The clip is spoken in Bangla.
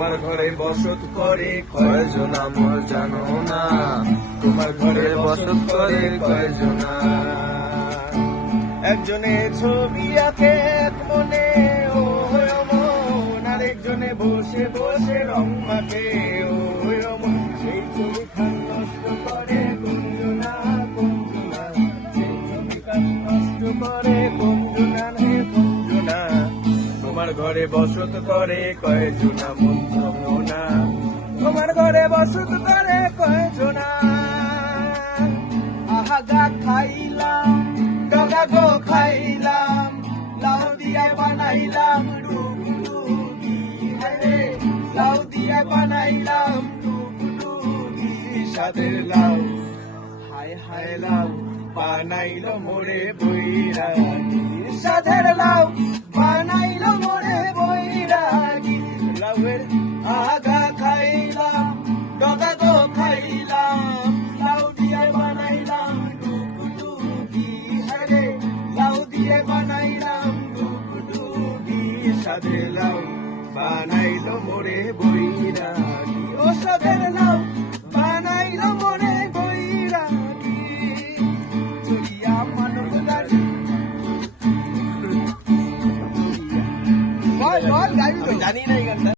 তোমার ঘরে বসত করে কয়জন আমর জানো না, তোমার ঘরে বসত করে কয়জন। একজনে ছবি আঁকে এক মনে ও মন, আরেকজনে বসে বসে রং মাখে ও মন। সেই ছবি খান নষ্ট করে কোনজনা কোনজনা, সেই ছবি খান নষ্ট করে কোনজনা হে কোনজনা। তোমার ঘরে বসত করে কয়জনা মন্ত্রমোনা, তোমার ঘরে বসত করে কয়জনা। আহাগা খাইলাম ডগা গো খাইলাম, লাউ দিয়া বানাইলাম ডুগডুগি, আরে লাউ দিয়া বানাইলাম ডুগডুগি। সাদের লাউ হায় হায় লাউ বানাইলো মোরে বৈরাগী, সাদের লাউ বানাইলো মোরে বৈরাগী। লাউয়ের আগা খাইলাম ডগা গো খাইলাম, লাউ দিয়া বানাইলাম ডুগডুগি, আরে লাউ দিয়ে বানাইলাম ডুগডুগি। সাদের লাউ বানাইলো মোরে বৈরাগী।